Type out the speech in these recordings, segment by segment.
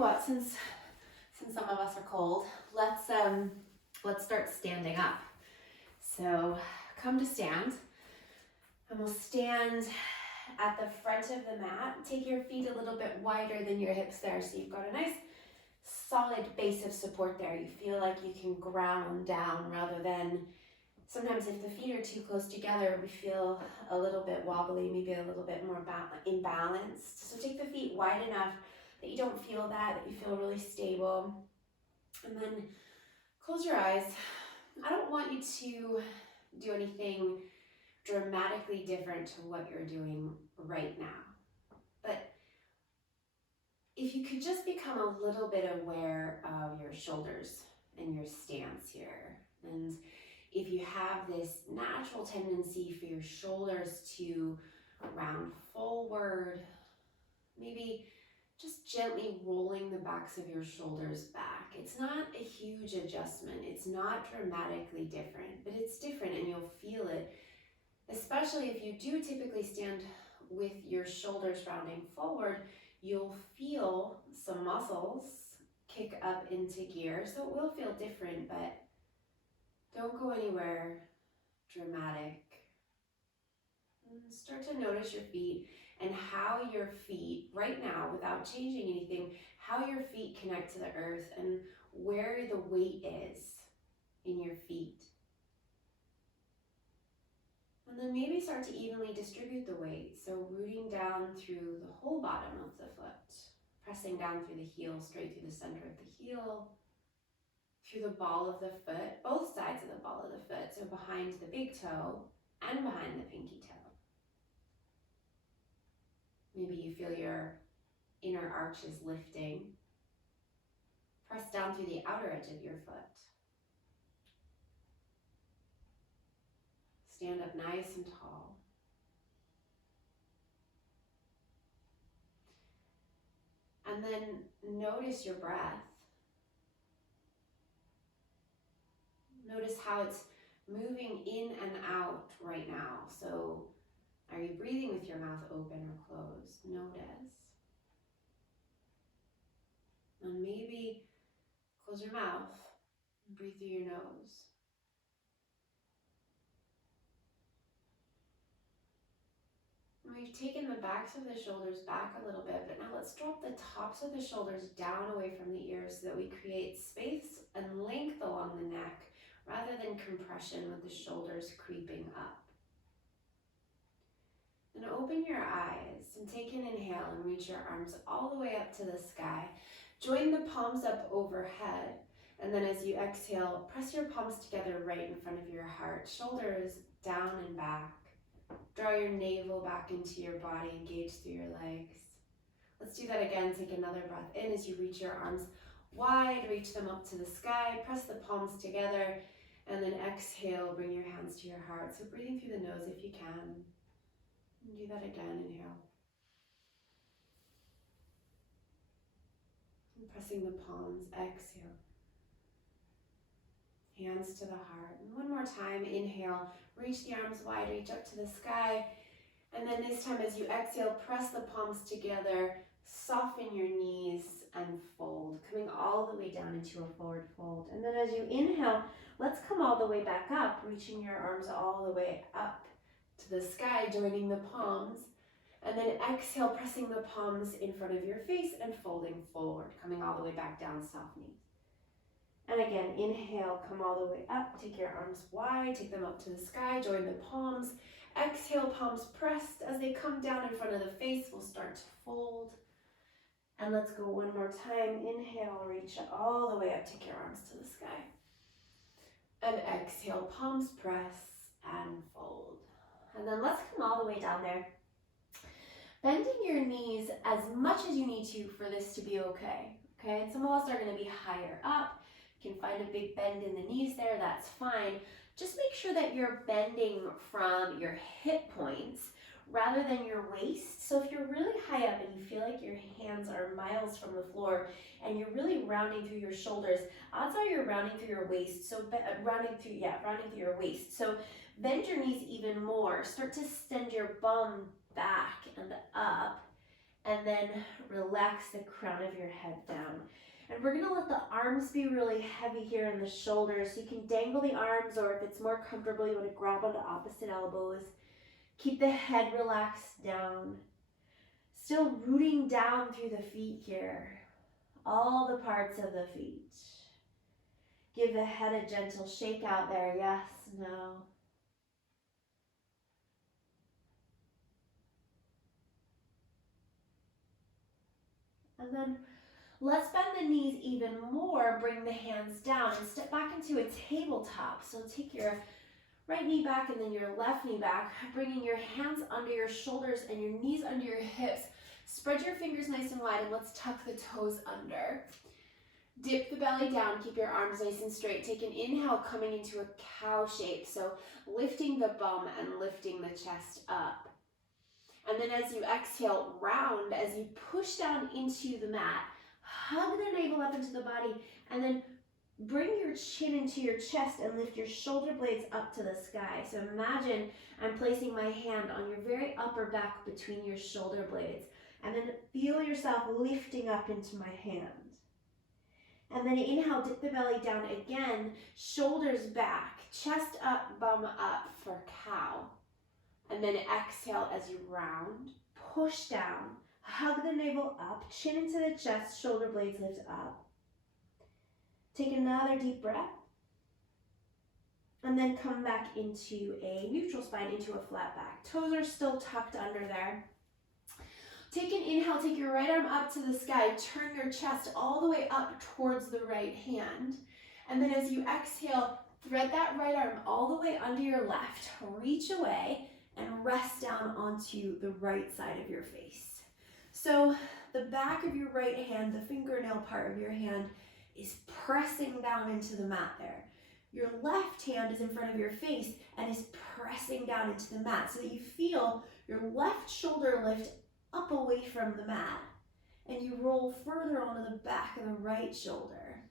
what, since some of us are cold, let's start standing up. So come to stand, and we'll stand at the front of the mat. Take your feet a little bit wider than your hips there, so you've got a nice solid base of support there. You feel like you can ground down rather than sometimes if the feet are too close together, we feel a little bit wobbly, maybe a little bit more imbalanced. So take the feet wide enough that you don't feel that you feel really stable. And then close your eyes. I don't want you to do anything dramatically different to what you're doing right now. But if you could just become a little bit aware of your shoulders and your stance here. And if you have this natural tendency for your shoulders to round forward, maybe just gently rolling the backs of your shoulders back. It's not a huge adjustment. It's not dramatically different, but it's different and you'll feel it, especially if you do typically stand with your shoulders rounding forward. You'll feel some muscles kick up into gear, so it will feel different, but don't go anywhere dramatic. And start to notice your feet and how your feet, right now, without changing anything, how your feet connect to the earth and where the weight is in your feet. And then maybe start to evenly distribute the weight. So rooting down through the whole bottom of the foot, pressing down through the heel, straight through the center of the heel, through the ball of the foot, both sides of the ball of the foot, so behind the big toe and behind the pinky toe. Maybe you feel your inner arches lifting. Press down through the outer edge of your foot. Stand up nice and tall. And then notice your breath. Notice how it's moving in and out right now. So are you breathing with your mouth open or closed? Notice. And maybe close your mouth and breathe through your nose. We've taken the backs of the shoulders back a little bit, but now let's drop the tops of the shoulders down away from the ears so that we create space and length along the neck rather than compression with the shoulders creeping up. And open your eyes and take an inhale and reach your arms all the way up to the sky. Join the palms up overhead. And then as you exhale, press your palms together right in front of your heart, shoulders down and back. Draw your navel back into your body, engage through your legs. Let's do that again. Take another breath in as you reach your arms wide, reach them up to the sky, press the palms together, and then exhale, bring your hands to your heart. So breathing through the nose if you can. And do that again, inhale. And pressing the palms, exhale. Hands to the heart. And one more time, inhale, reach the arms wide, reach up to the sky. And then this time as you exhale, press the palms together, soften your knees and fold, coming all the way down into a forward fold. And then as you inhale, let's come all the way back up, reaching your arms all the way up to the sky, joining the palms. And then exhale, pressing the palms in front of your face and folding forward, coming all the way back down, soft knees. And again, inhale, come all the way up, take your arms wide, take them up to the sky, join the palms. Exhale, palms pressed. As they come down in front of the face, we'll start to fold. And let's go one more time. Inhale, reach all the way up, take your arms to the sky. And exhale, palms press and fold. And then let's come all the way down there. Bending your knees as much as you need to for this to be okay. Okay, and some of us are going to be higher up. You can find a big bend in the knees there, that's fine. Just make sure that you're bending from your hip points rather than your waist. So if you're really high up and you feel like your hands are miles from the floor and you're really rounding through your shoulders, odds are you're rounding through your waist. So rounding through your waist. So bend your knees even more. Start to extend your bum back and up. And then relax the crown of your head down. And we're gonna let the arms be really heavy here in the shoulders. So you can dangle the arms, or if it's more comfortable, you wanna grab onto opposite elbows. Keep the head relaxed down. Still rooting down through the feet here. All the parts of the feet. Give the head a gentle shake out there. Yes, no. And then let's bend the knees even more. Bring the hands down and step back into a tabletop. So take your right knee back and then your left knee back, bringing your hands under your shoulders and your knees under your hips. Spread your fingers nice and wide and let's tuck the toes under. Dip the belly down, keep your arms nice and straight. Take an inhale, coming into a cow shape. So lifting the bum and lifting the chest up. And then as you exhale, round, as you push down into the mat, hug the navel up into the body, and then bring your chin into your chest and lift your shoulder blades up to the sky. So imagine I'm placing my hand on your very upper back between your shoulder blades. And then feel yourself lifting up into my hand. And then inhale, dip the belly down again, shoulders back, chest up, bum up for cow. And then exhale as you round, push down, hug the navel up, chin into the chest, shoulder blades lift up. Take another deep breath. And then come back into a neutral spine, into a flat back. Toes are still tucked under there. Take an inhale, take your right arm up to the sky, turn your chest all the way up towards the right hand. And then as you exhale, thread that right arm all the way under your left, reach away and rest down onto the right side of your face. So the back of your right hand, the fingernail part of your hand, is pressing down into the mat there. Your left hand is in front of your face and is pressing down into the mat so that you feel your left shoulder lift up away from the mat and you roll further onto the back of the right shoulder.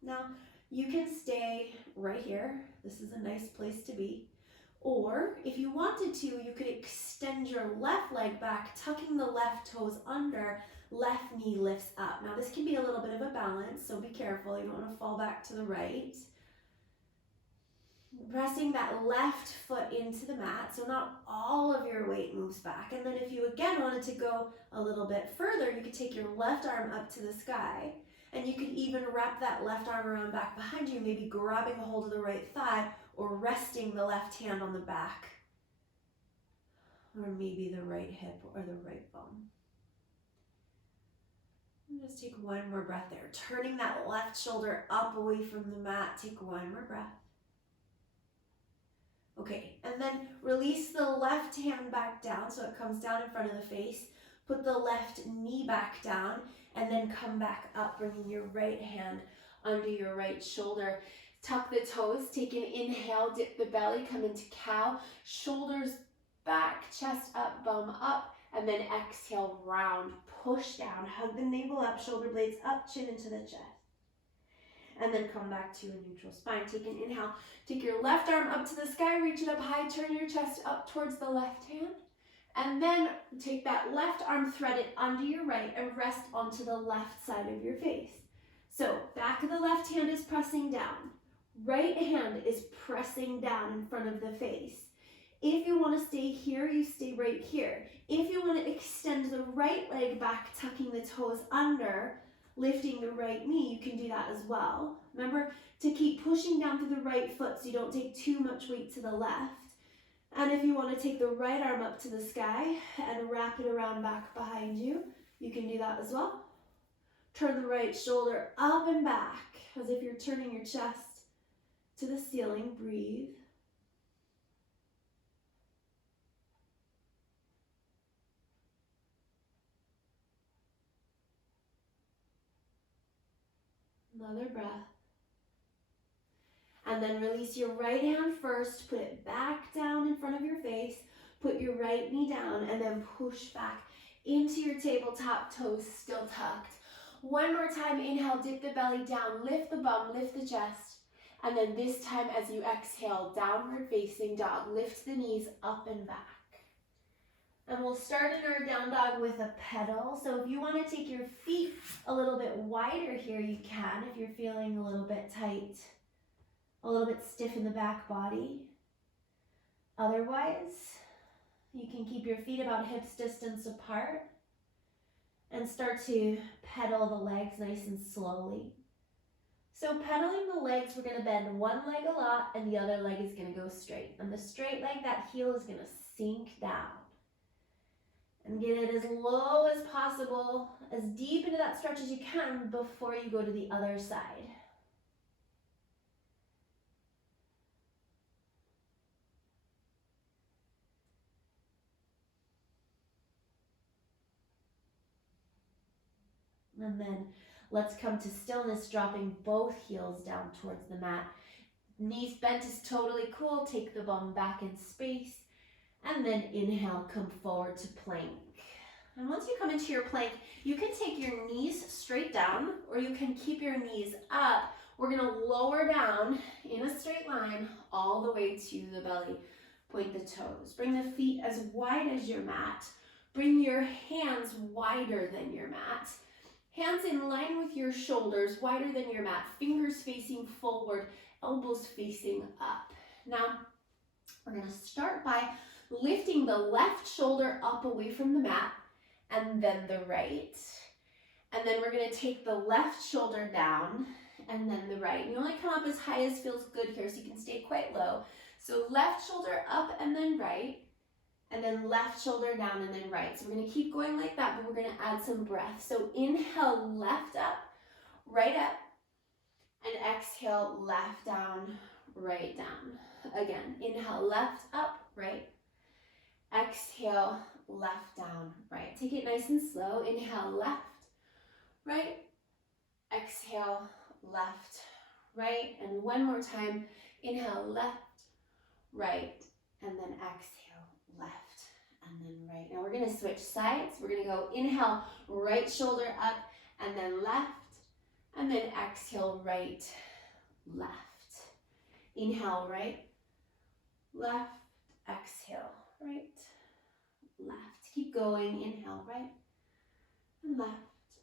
Now you can stay right here. This is a nice place to be. Or if you wanted to, you could extend your left leg back, tucking the left toes under, left knee lifts up. Now this can be a little bit of a balance, so be careful. You don't want to fall back to the right. Pressing that left foot into the mat, so not all of your weight moves back. And then if you again wanted to go a little bit further, you could take your left arm up to the sky, and you could even wrap that left arm around back behind you, maybe grabbing a hold of the right thigh or resting the left hand on the back, or maybe the right hip or the right bum. And just take one more breath there, turning that left shoulder up away from the mat. Take one more breath. Okay, and then release the left hand back down so it comes down in front of the face. Put the left knee back down and then come back up, bringing your right hand under your right shoulder. Tuck the toes, take an inhale, dip the belly, come into cow, shoulders back, chest up, bum up, and then exhale, round, push down, hug the navel up, shoulder blades up, chin into the chest. And then come back to a neutral spine. Take an inhale, take your left arm up to the sky, reach it up high, turn your chest up towards the left hand. And then take that left arm, thread it under your right, and rest onto the left side of your face. So back of the left hand is pressing down. Right hand is pressing down in front of the face. If you want to stay here, you stay right here. If you want to extend the right leg back, tucking the toes under, lifting the right knee, you can do that as well. Remember to keep pushing down through the right foot so you don't take too much weight to the left. And if you want to take the right arm up to the sky and wrap it around back behind you, you can do that as well. Turn the right shoulder up and back as if you're turning your chest to the ceiling. Breathe. Another breath. And then release your right hand first, put it back down in front of your face, put your right knee down, and then push back into your tabletop, toes still tucked. One more time, inhale, dip the belly down, lift the bum, lift the chest. And then this time as you exhale, downward facing dog, lift the knees up and back. And we'll start in our down dog with a pedal. So if you want to take your feet a little bit wider here, you can if you're feeling a little bit tight, a little bit stiff in the back body. Otherwise, you can keep your feet about hips distance apart and start to pedal the legs nice and slowly. So pedaling the legs, we're going to bend one leg a lot and the other leg is going to go straight. And the straight leg, that heel is going to sink down. And get it as low as possible, as deep into that stretch as you can before you go to the other side. And then let's come to stillness, dropping both heels down towards the mat. Knees bent is totally cool. Take the bum back in space. And then inhale, come forward to plank. And once you come into your plank, you can take your knees straight down or you can keep your knees up. We're gonna lower down in a straight line all the way to the belly. Point the toes. Bring the feet as wide as your mat. Bring your hands wider than your mat. Hands in line with your shoulders, wider than your mat. Fingers facing forward, elbows facing up. Now, we're gonna start by lifting the left shoulder up away from the mat and then the right. And then we're gonna take the left shoulder down and then the right. You only come up as high as feels good here, so you can stay quite low. So left shoulder up and then right, and then left shoulder down and then right. So we're gonna keep going like that, but we're gonna add some breath. So inhale, left up, right up, and exhale, left down, right down. Again, inhale, left up, right. Exhale, left down, right. Take it nice and slow. Inhale, left, right. Exhale, left, right. And one more time. Inhale, left, right. And then exhale, left, and then right. Now we're going to switch sides. We're going to go inhale, right shoulder up, and then left. And then exhale, right, left. Inhale, right, left. Exhale, right, left. Keep going. Inhale, right, and left,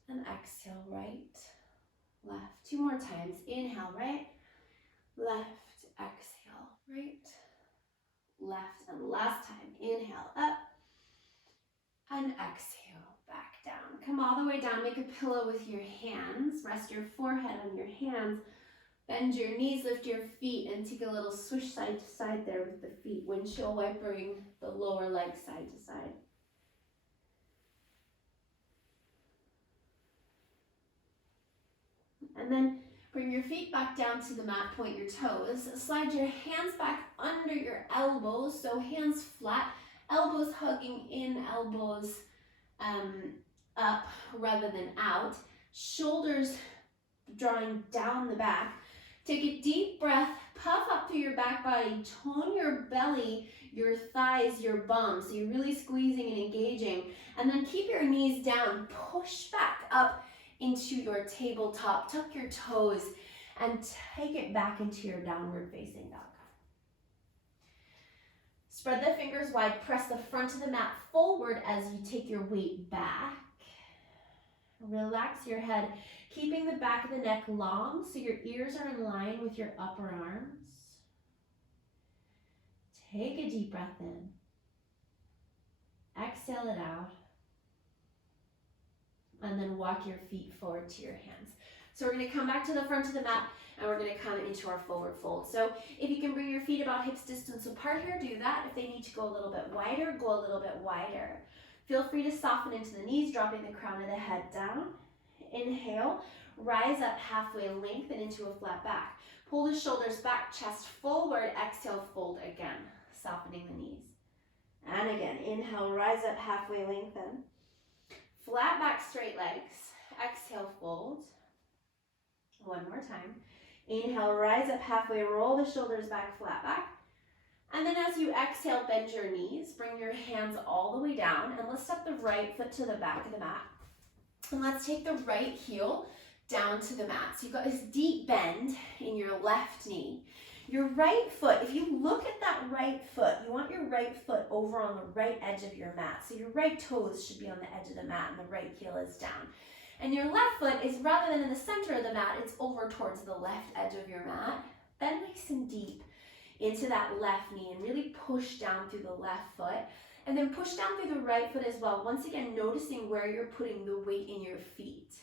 and exhale, right, left. Two more times. Inhale, right, left, exhale, right, left, and last time. Inhale, up, and exhale, back down. Come all the way down. Make a pillow with your hands. Rest your forehead on your hands. Bend your knees, lift your feet, and take a little swish side to side there with the feet, windshield wipering the lower leg side to side. And then bring your feet back down to the mat, point your toes. Slide your hands back under your elbows, so hands flat, elbows hugging in, elbows up rather than out. Shoulders drawing down the back. Take a deep breath, puff up through your back body, tone your belly, your thighs, your bum. So you're really squeezing and engaging. And then keep your knees down, push back up into your tabletop, tuck your toes, and take it back into your downward facing dog. Spread the fingers wide, press the front of the mat forward as you take your weight back. Relax your head, keeping the back of the neck long so your ears are in line with your upper arms. Take a deep breath in. Exhale it out. And then walk your feet forward to your hands. So we're going to come back to the front of the mat and we're going to come into our forward fold. So if you can bring your feet about hips distance apart here, do that. If they need to go a little bit wider, go a little bit wider. Feel free to soften into the knees, dropping the crown of the head down. Inhale, rise up halfway, lengthen into a flat back. Pull the shoulders back, chest forward. Exhale, fold again, softening the knees. And again, inhale, rise up halfway, lengthen. Flat back, straight legs. Exhale, fold. One more time. Inhale, rise up halfway, roll the shoulders back, flat back. And then as you exhale, bend your knees, bring your hands all the way down, and let's step the right foot to the back of the mat. And let's take the right heel down to the mat. So you've got this deep bend in your left knee. Your right foot, if you look at that right foot, you want your right foot over on the right edge of your mat. So your right toes should be on the edge of the mat and the right heel is down. And your left foot is, rather than in the center of the mat, it's over towards the left edge of your mat. Bend nice and deep into that left knee and really push down through the left foot. And then push down through the right foot as well. Once again, noticing where you're putting the weight in your feet.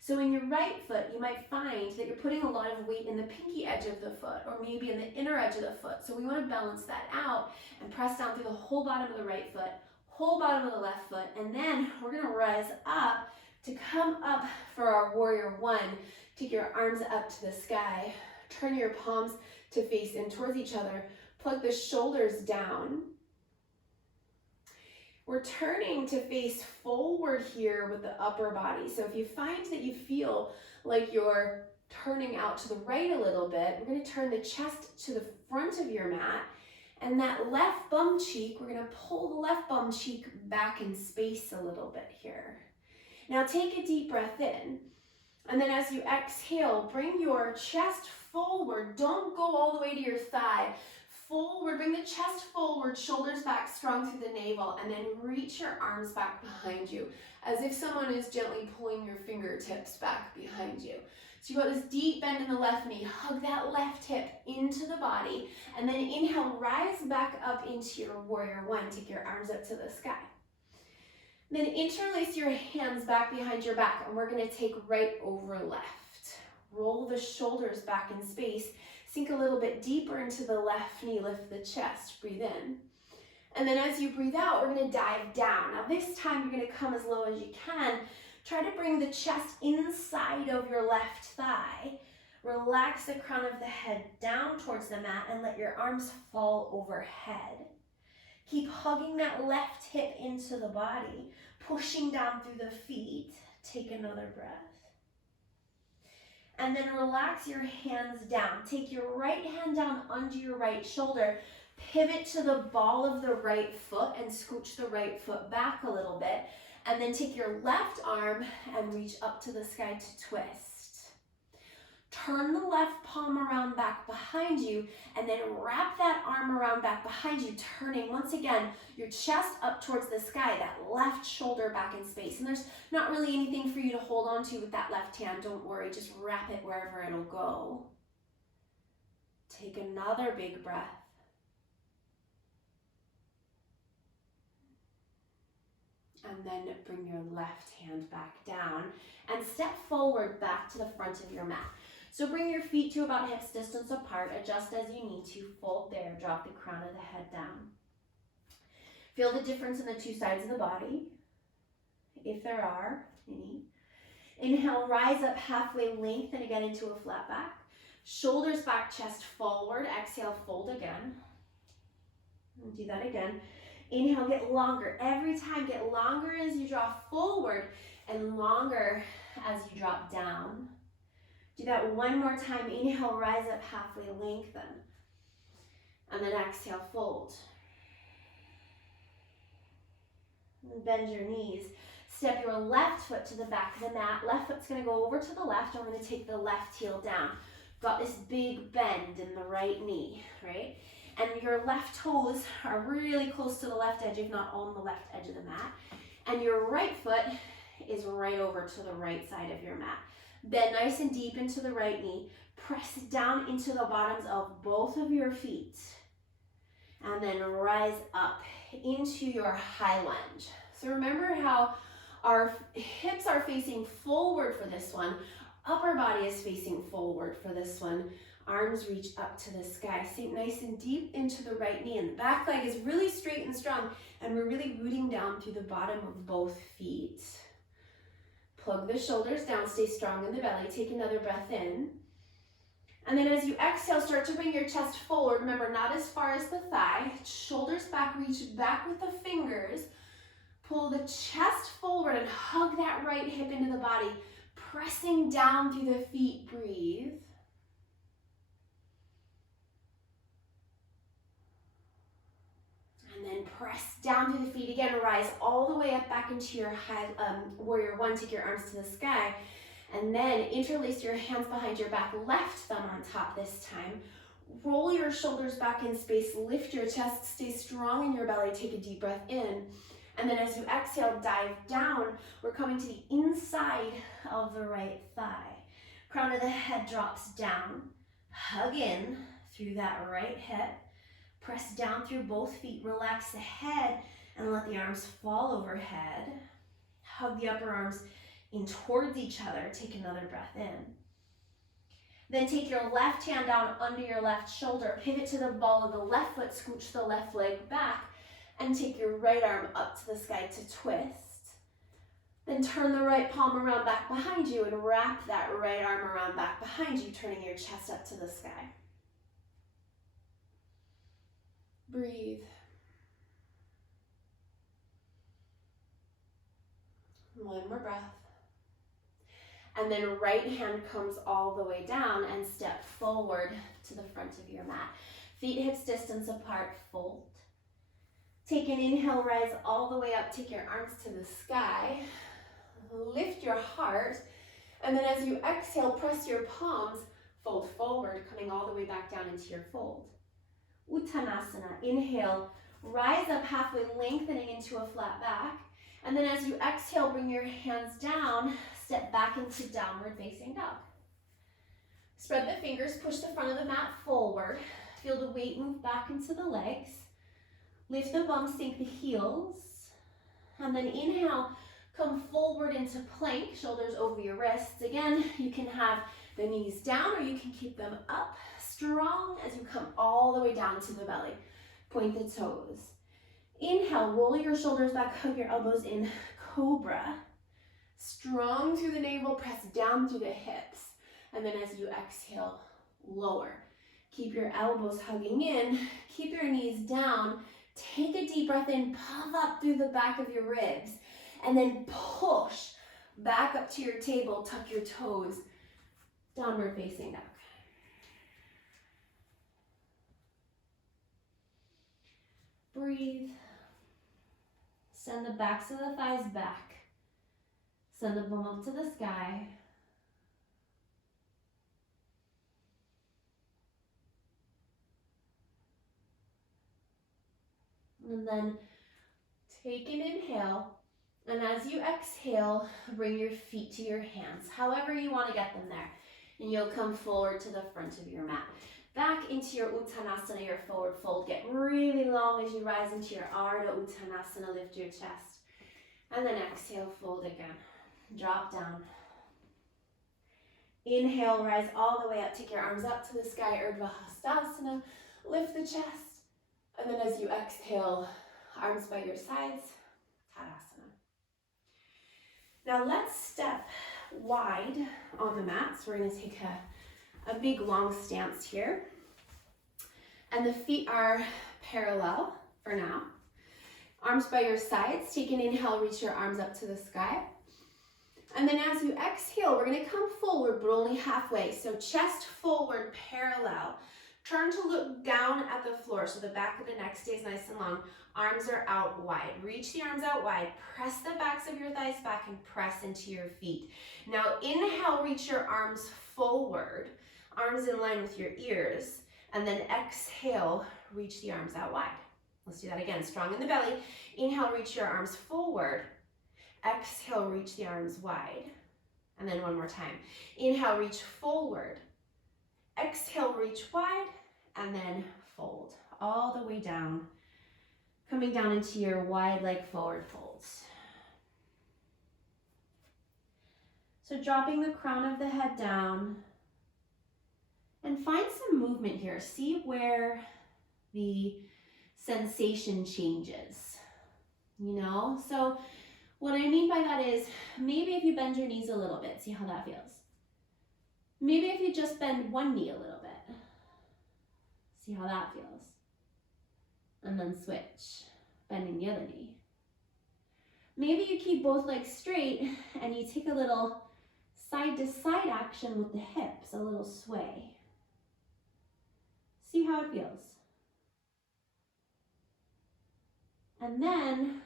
So in your right foot, you might find that you're putting a lot of weight in the pinky edge of the foot or maybe in the inner edge of the foot. So we want to balance that out and press down through the whole bottom of the right foot, whole bottom of the left foot, and then we're going to rise up to come up for our warrior one. Take your arms up to the sky. Turn your palms to face in towards each other. Plug the shoulders down. We're turning to face forward here with the upper body. So if you find that you feel like you're turning out to the right a little bit, we're going to turn the chest to the front of your mat. And that left bum cheek, we're going to pull the left bum cheek back in space a little bit here. Now take a deep breath in. And then as you exhale, bring your chest forward. Don't go all the way to your thigh. Forward, bring the chest forward, shoulders back, strong through the navel, and then reach your arms back behind you, as if someone is gently pulling your fingertips back behind you. So you got this deep bend in the left knee, hug that left hip into the body, and then inhale, rise back up into your warrior one. Take your arms up to the sky. Then interlace your hands back behind your back, and we're going to take right over left. Roll the shoulders back in space. Sink a little bit deeper into the left knee, lift the chest, breathe in. And then as you breathe out, we're going to dive down. Now this time you're going to come as low as you can. Try to bring the chest inside of your left thigh. Relax the crown of the head down towards the mat and let your arms fall overhead. Keep hugging that left hip into the body, pushing down through the feet. Take another breath. And then relax your hands down. Take your right hand down under your right shoulder. Pivot to the ball of the right foot and scooch the right foot back a little bit. And then take your left arm and reach up to the sky to twist. Turn the left palm around back behind you and then wrap that arm around back behind you, turning once again your chest up towards the sky, that left shoulder back in space. And there's not really anything for you to hold on to with that left hand. Don't worry, just wrap it wherever it'll go. Take another big breath. And then bring your left hand back down and step forward back to the front of your mat. So bring your feet to about hips distance apart, adjust as you need to, fold there, drop the crown of the head down. Feel the difference in the two sides of the body, if there are any. Inhale, rise up halfway, lengthen again into a flat back. Shoulders back, chest forward. Exhale, fold again. And do that again. Inhale, get longer. Every time, get longer as you draw forward and longer as you drop down. Do that one more time. Inhale, rise up halfway, lengthen. And then exhale, fold. And bend your knees. Step your left foot to the back of the mat. Left foot's going to go over to the left. I'm going to take the left heel down. Got this big bend in the right knee, right? And your left toes are really close to the left edge, if not on the left edge of the mat. And your right foot is right over to the right side of your mat. Bend nice and deep into the right knee. Press down into the bottoms of both of your feet. And then rise up into your high lunge. So remember how our hips are facing forward for this one. Upper body is facing forward for this one. Arms reach up to the sky. Sink nice and deep into the right knee. And the back leg is really straight and strong. And we're really rooting down through the bottom of both feet. Plug the shoulders down. Stay strong in the belly. Take another breath in. And then as you exhale, start to bring your chest forward. Remember, not as far as the thigh. Shoulders back. Reach back with the fingers. Pull the chest forward and hug that right hip into the body. Pressing down through the feet. Breathe. And then press down through the feet again. Rise all the way up back into your high, warrior one. Take your arms to the sky. And then interlace your hands behind your back. Left thumb on top this time. Roll your shoulders back in space, lift your chest, stay strong in your belly, take a deep breath in. And then as you exhale, dive down. We're coming to the inside of the right thigh. Crown of the head drops down. Hug in through that right hip. Press down through both feet. Relax the head and let the arms fall overhead. Hug the upper arms in towards each other. Take another breath in. Then take your left hand down under your left shoulder. Pivot to the ball of the left foot. Scooch the left leg back. And take your right arm up to the sky to twist. Then turn the right palm around back behind you and wrap that right arm around back behind you, turning your chest up to the sky. Breathe. One more breath. And then right hand comes all the way down and step forward to the front of your mat. Feet hips distance apart, fold. Take an inhale, rise all the way up, take your arms to the sky. Lift your heart, and then as you exhale, press your palms, fold forward, coming all the way back down into your fold. Uttanasana, inhale, rise up halfway, lengthening into a flat back. And then as you exhale, bring your hands down, step back into downward facing dog. Spread the fingers, push the front of the mat forward. Feel the weight move back into the legs. Lift the bum, sink the heels. And then inhale, come forward into plank, shoulders over your wrists. Again, you can have the knees down or you can keep them up strong as you come all the way down to the belly. Point the toes. Inhale, roll your shoulders back, hug your elbows in, cobra. Strong through the navel, press down through the hips. And then as you exhale, lower. Keep your elbows hugging in, keep your knees down. Take a deep breath in, puff up through the back of your ribs. And then push back up to your table, tuck your toes, downward facing dog. Breathe. Send the backs of the thighs back. Send the bum up to the sky. And then take an inhale. And as you exhale, bring your feet to your hands, however you want to get them there. And you'll come forward to the front of your mat. Back into your Uttanasana, your forward fold. Get really long as you rise into your Ardha Uttanasana, lift your chest. And then exhale, fold again. Drop down. Inhale, rise all the way up. Take your arms up to the sky, Urdhva Hastasana. Lift the chest. And then as you exhale, arms by your sides, Tadasana. Now let's step wide on the mat. So we're going to take a big long stance here. And the feet are parallel for now. Arms by your sides. Take an inhale, reach your arms up to the sky. And then as you exhale, we're going to come forward, but only halfway. So chest forward, parallel. Turn to look down at the floor so the back of the neck stays nice and long. Arms are out wide. Reach the arms out wide. Press the backs of your thighs back and press into your feet. Now inhale, reach your arms forward. Arms in line with your ears. And then exhale, reach the arms out wide. Let's do that again. Strong in the belly. Inhale, reach your arms forward. Exhale, reach the arms wide. And then one more time. Inhale, reach forward. Exhale, reach wide. And then fold all the way down. Coming down into your wide leg forward folds. So dropping the crown of the head down. And find some movement here. See where the sensation changes. You know? So what I mean by that is, maybe if you bend your knees a little bit, see how that feels. Maybe if you just bend one knee a little bit, see how that feels. And then switch, bending the other knee. Maybe you keep both legs straight and you take a little side to side action with the hips, a little sway. See how it feels. And then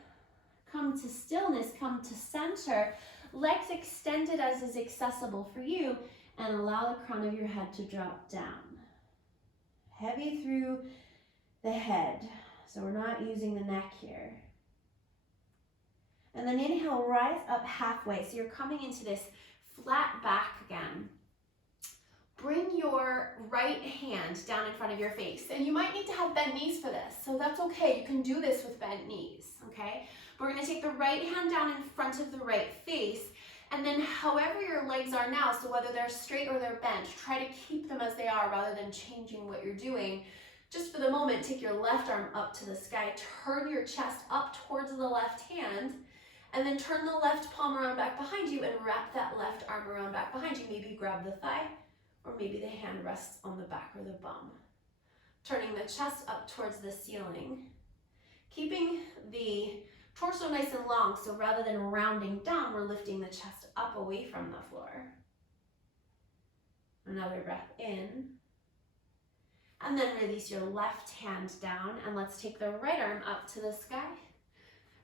come to stillness, come to center, legs extended as is accessible for you, and allow the crown of your head to drop down. heavy through the head. So we're not using the neck here. And then inhale, rise up halfway. So you're coming into this flat back again. Bring your right hand down in front of your face. And you might need to have bent knees for this, so that's okay. You can do this with bent knees, okay? We're gonna take the right hand down in front of the right face, and then however your legs are now, so whether they're straight or they're bent, try to keep them as they are rather than changing what you're doing. Just for the moment, take your left arm up to the sky, turn your chest up towards the left hand, and then turn the left palm around back behind you and wrap that left arm around back behind you. Maybe grab the thigh, or maybe the hand rests on the back or the bum. Turning the chest up towards the ceiling. Keeping the torso nice and long, so rather than rounding down, we're lifting the chest up away from the floor. Another breath in. And then release your left hand down, and let's take the right arm up to the sky.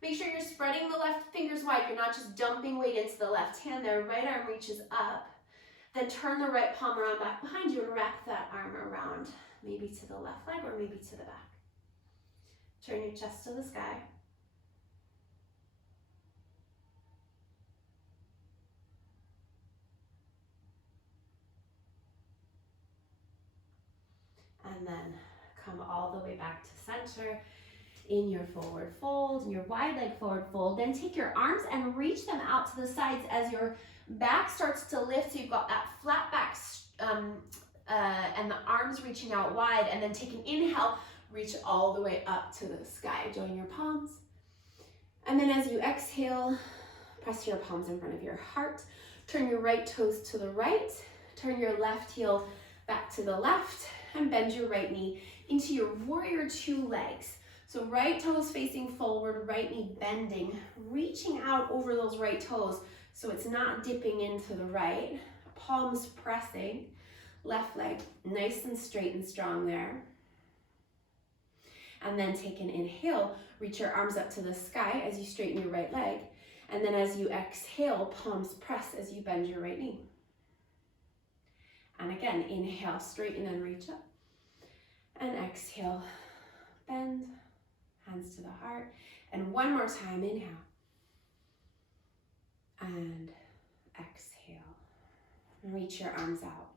Make sure you're spreading the left fingers wide. You're not just dumping weight into the left hand there. Right arm reaches up. Then turn the right palm around back behind you and wrap that arm around, maybe to the left leg or maybe to the back. Turn your chest to the sky. And then come all the way back to center in your forward fold, in your wide leg forward fold. Then take your arms and reach them out to the sides as your back starts to lift. So you've got that flat back and the arms reaching out wide. And then take an inhale, reach all the way up to the sky. Join your palms. And then as you exhale, press your palms in front of your heart. Turn your right toes to the right. Turn your left heel back to the left. And bend your right knee into your warrior two legs. So right toes facing forward, right knee bending, reaching out over those right toes so it's not dipping into the right. Palms pressing, left leg nice and straight and strong there. And then take an inhale, reach your arms up to the sky as you straighten your right leg. And then as you exhale, palms press as you bend your right knee. And again, inhale, straighten and reach up. And exhale, bend, hands to the heart. And one more time, inhale. And exhale. Reach your arms out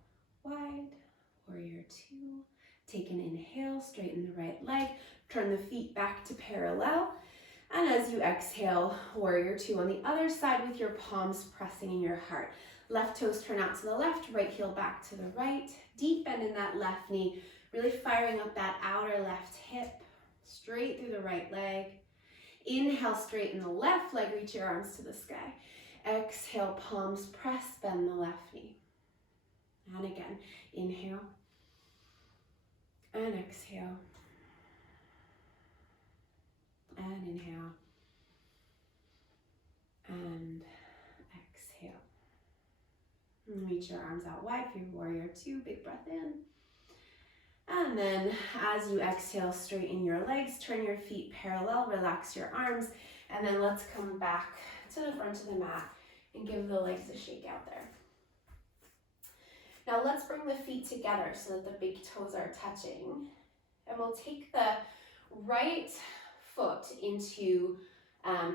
wide, warrior two. Take an inhale, straighten the right leg. Turn the feet back to parallel. And as you exhale, warrior two on the other side with your palms pressing in your heart. Left toes turn out to the left, right heel back to the right. Deep bend in that left knee, really firing up that outer left hip, straight through the right leg. Inhale, straighten the left leg, reach your arms to the sky. Exhale, palms press, bend the left knee. And again, inhale. And exhale. And inhale. And exhale. And reach your arms out wide for your warrior two. Big breath in. And then as you exhale, straighten your legs, turn your feet parallel, relax your arms, and then let's come back to the front of the mat and give the legs a shake out there. Now let's bring the feet together so that the big toes are touching. And we'll take the right foot into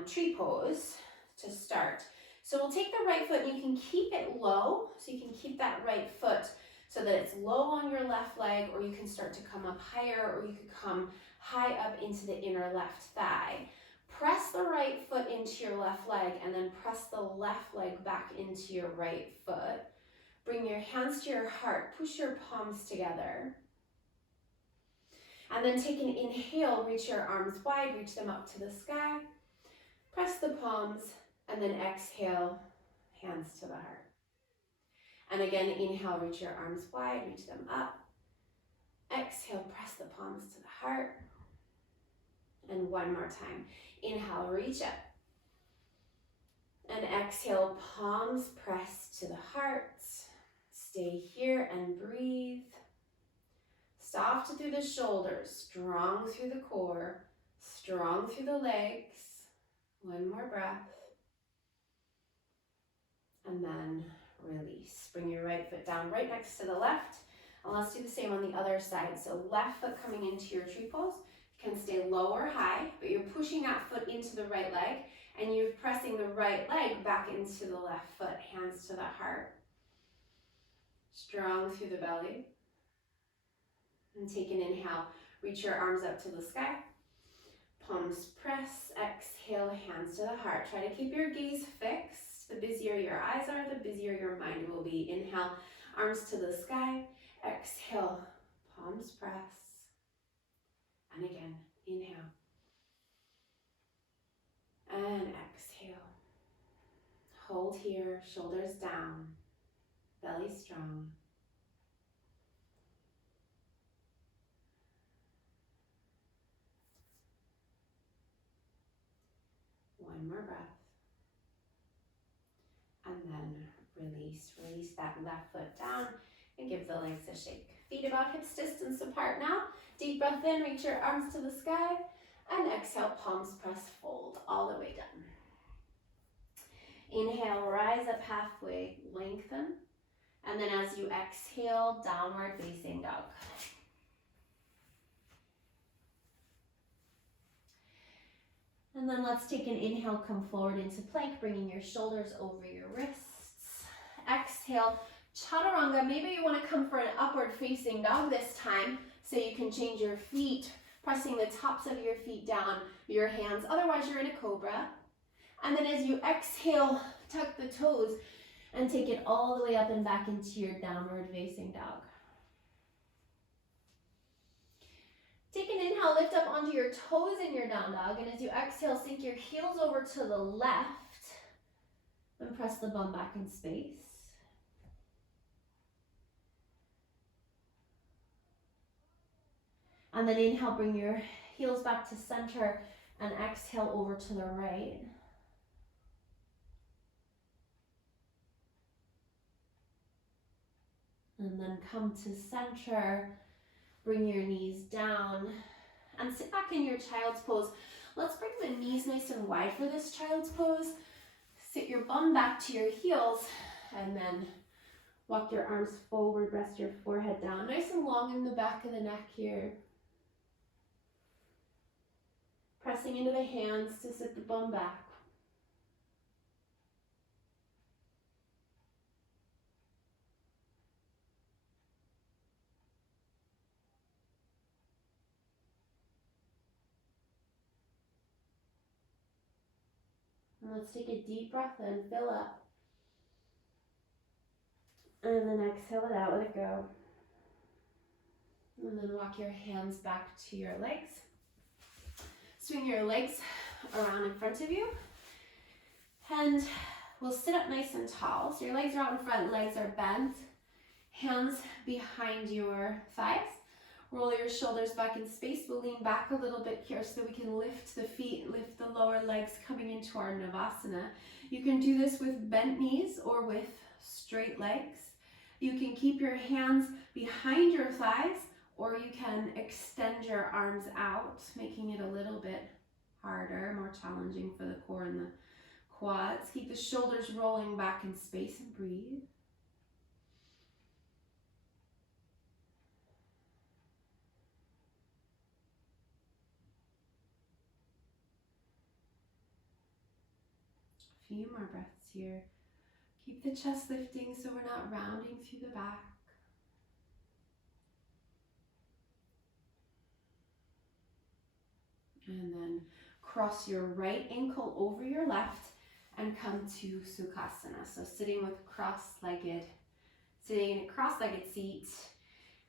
tree pose to start. So we'll take the right foot and you can keep it low, so you can keep that right foot so that it's low on your left leg, or you can start to come up higher, or you could come high up into the inner left thigh. Press the right foot into your left leg and then press the left leg back into your right foot. Bring your hands to your heart, push your palms together. And then take an inhale, reach your arms wide, reach them up to the sky. Press the palms and then exhale, hands to the heart. And again, inhale, reach your arms wide, reach them up. Exhale, press the palms to the heart. And one more time. Inhale, reach up. And exhale, palms press to the heart. Stay here and breathe. Soft through the shoulders, strong through the core, strong through the legs. One more breath. And then release. Bring your right foot down right next to the left. And let's do the same on the other side. So left foot coming into your tree pose. You can stay low or high, but you're pushing that foot into the right leg and you're pressing the right leg back into the left foot, hands to the heart. Strong through the belly. And take an inhale, reach your arms up to the sky. Palms press, exhale, hands to the heart. Try to keep your gaze fixed. The busier your eyes are, the busier your mind will be. Inhale, arms to the sky. Exhale, palms press. And again, inhale. And exhale. Hold here, shoulders down, belly strong. One more breath. And then release. Release that left foot down and give the legs a shake. Feet about hips distance apart now. Deep breath in, reach your arms to the sky. And exhale, palms press, fold all the way down. Inhale, rise up halfway, lengthen. And then as you exhale, downward facing dog. And then let's take an inhale, come forward into plank, bringing your shoulders over your wrists. Exhale, chaturanga. Maybe you want to come for an upward facing dog this time, so you can change your feet, pressing the tops of your feet down, your hands. Otherwise, you're in a cobra. And then as you exhale, tuck the toes and take it all the way up and back into your downward facing dog. Take an inhale, lift up onto your toes in your down dog, and as you exhale, sink your heels over to the left and press the bum back in space. And then inhale, bring your heels back to center and exhale over to the right. And then come to center. Bring your knees down and sit back in your child's pose. Let's bring the knees nice and wide for this child's pose. Sit your bum back to your heels and then walk your arms forward, rest your forehead down. Nice and long in the back of the neck here. Pressing into the hands to sit the bum back. And let's take a deep breath in, fill up. And then exhale it out, let it go. And then walk your hands back to your legs. Swing your legs around in front of you. And we'll sit up nice and tall. So your legs are out in front, legs are bent. Hands behind your thighs. Roll your shoulders back in space. We'll lean back a little bit here so that we can lift the feet, lift the lower legs coming into our Navasana. You can do this with bent knees or with straight legs. You can keep your hands behind your thighs, or you can extend your arms out, making it a little bit harder, more challenging for the core and the quads. Keep the shoulders rolling back in space and breathe. A few more breaths here. Keep the chest lifting so we're not rounding through the back. And then cross your right ankle over your left and come to Sukhasana. So sitting in a cross-legged seat.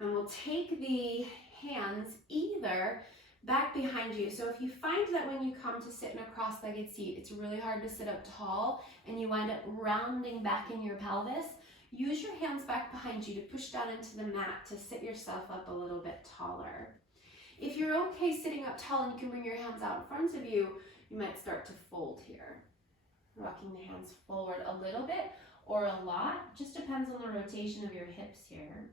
And we'll take the hands either back behind you. So if you find that when you come to sit in a cross-legged seat, it's really hard to sit up tall and you wind up rounding back in your pelvis, use your hands back behind you to push down into the mat to sit yourself up a little bit taller. If you're okay sitting up tall and you can bring your hands out in front of you, you might start to fold here. Rocking the hands forward a little bit or a lot, just depends on the rotation of your hips here.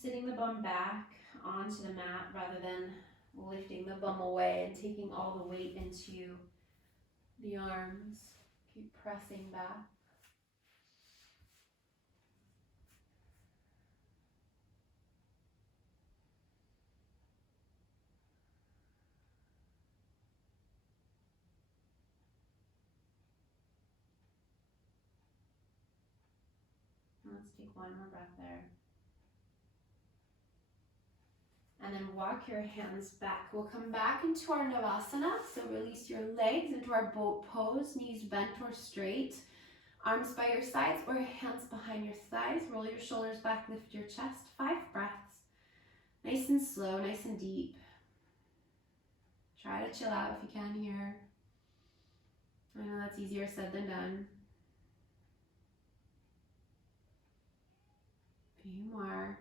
Sitting the bum back onto the mat rather than lifting the bum away and taking all the weight into the arms. Keep pressing back. Let's take one more breath there. And then walk your hands back. We'll come back into our Navasana. So release your legs into our boat pose, knees bent or straight. Arms by your sides or hands behind your thighs. Roll your shoulders back, lift your chest. 5 breaths. Nice and slow, nice and deep. Try to chill out if you can here. I know that's easier said than done. A few more.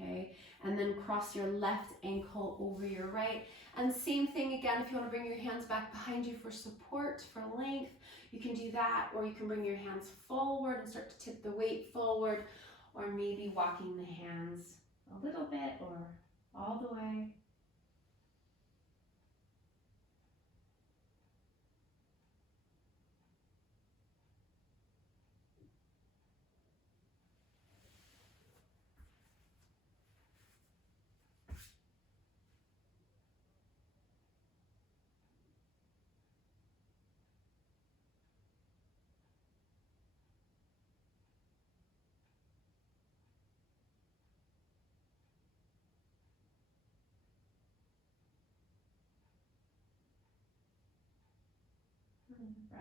Okay, and then cross your left ankle over your right. And same thing again, if you want to bring your hands back behind you for support, for length, you can do that, or you can bring your hands forward and start to tip the weight forward, or maybe walking the hands a little bit or all the way. Breath.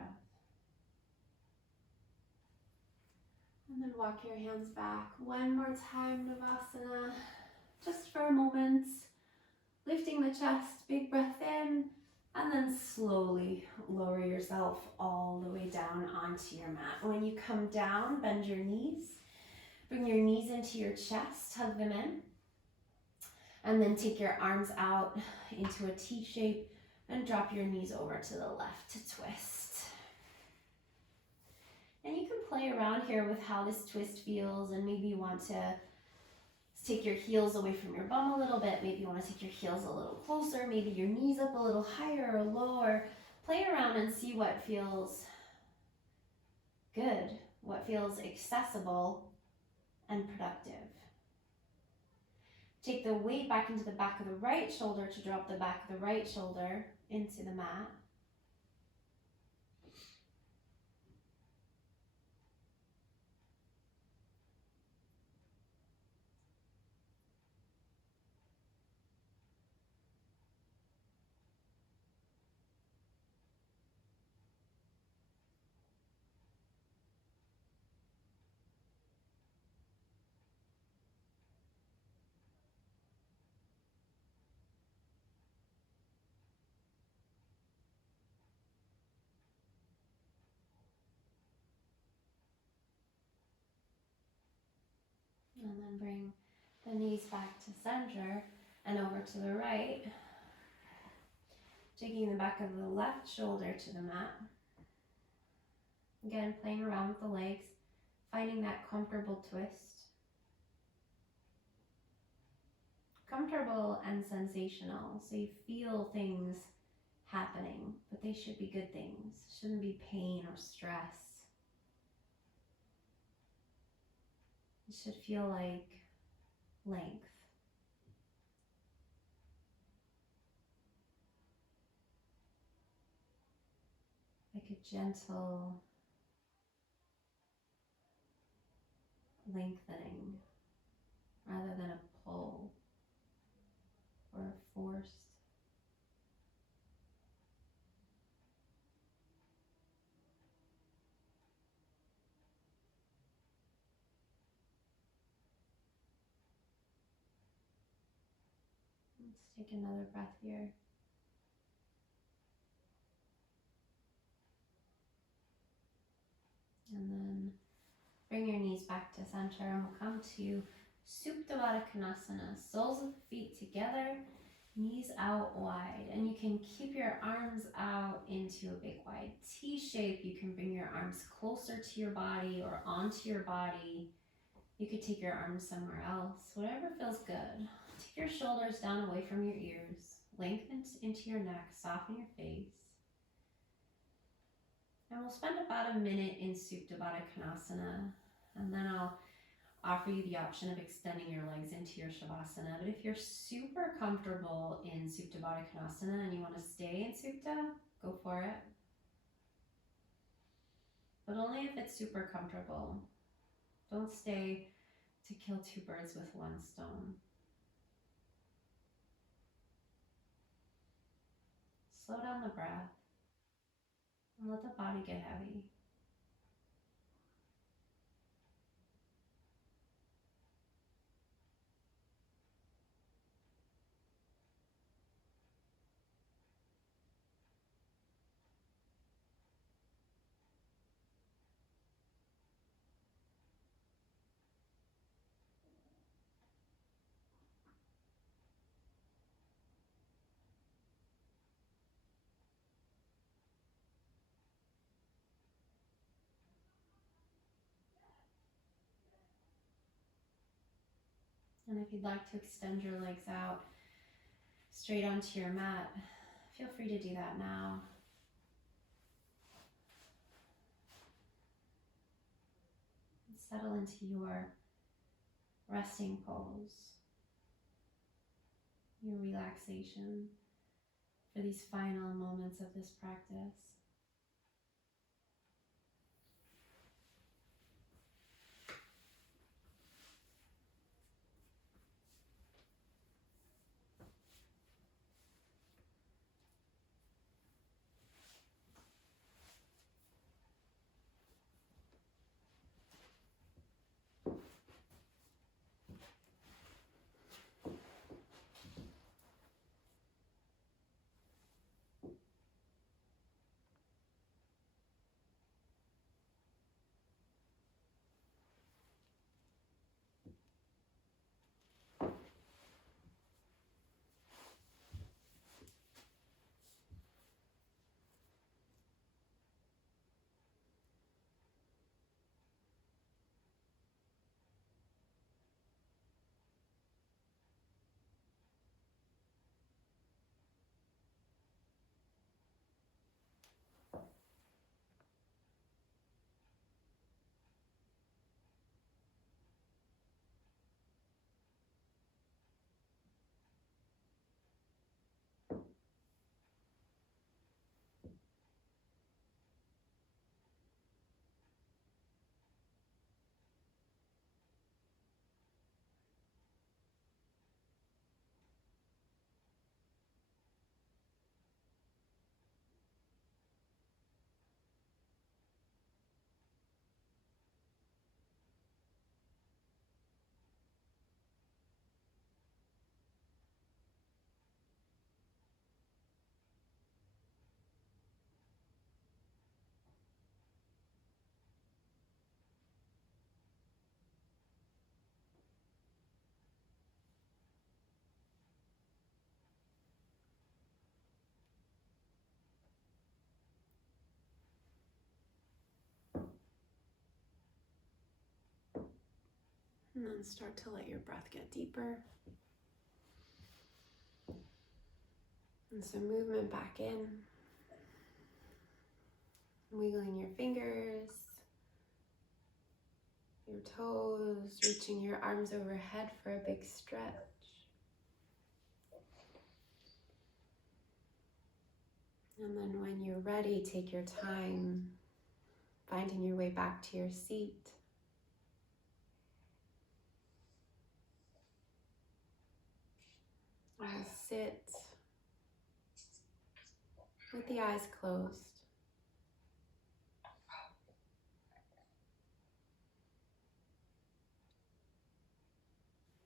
And then walk your hands back. One more time, Navasana. Just for a moment. Lifting the chest, big breath in, and then slowly lower yourself all the way down onto your mat. When you come down, bend your knees. Bring your knees into your chest, hug them in. And then take your arms out into a T shape and drop your knees over to the left to twist. And you can play around here with how this twist feels, and maybe you want to take your heels away from your bum a little bit. Maybe you want to take your heels a little closer, maybe your knees up a little higher or lower. Play around and see what feels good, what feels accessible and productive. Take the weight back into the back of the right shoulder to drop the back of the right shoulder into the mat. And then bring the knees back to center and over to the right. Taking the back of the left shoulder to the mat. Again, playing around with the legs, finding that comfortable twist. Comfortable and sensational, so you feel things happening, but they should be good things. Shouldn't be pain or stress. It should feel like length. Like a gentle lengthening rather than a pull or a forced. Let's take another breath here. And then bring your knees back to center and we'll come to Supta Konasana. Soles of the feet together, knees out wide. And you can keep your arms out into a big wide T shape. You can bring your arms closer to your body or onto your body. You could take your arms somewhere else, whatever feels good. Take your shoulders down away from your ears. Lengthen into your neck, soften your face. And we'll spend about a minute in Supta Konasana. And then I'll offer you the option of extending your legs into your Shavasana. But if you're super comfortable in Supta Baddha Konasana and you want to stay in Supta, go for it. But only if it's super comfortable. Don't stay to kill two birds with one stone. Slow down the breath and let the body get heavy. And if you'd like to extend your legs out straight onto your mat, feel free to do that now. And settle into your resting pose, your relaxation for these final moments of this practice. And then start to let your breath get deeper. And some movement back in. Wiggling your fingers, your toes, reaching your arms overhead for a big stretch. And then when you're ready, take your time finding your way back to your seat. And sit with the eyes closed.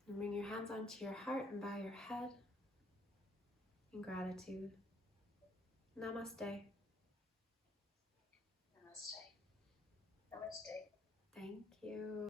And bring your hands onto your heart and bow your head in gratitude. Namaste. Namaste. Namaste. Thank you.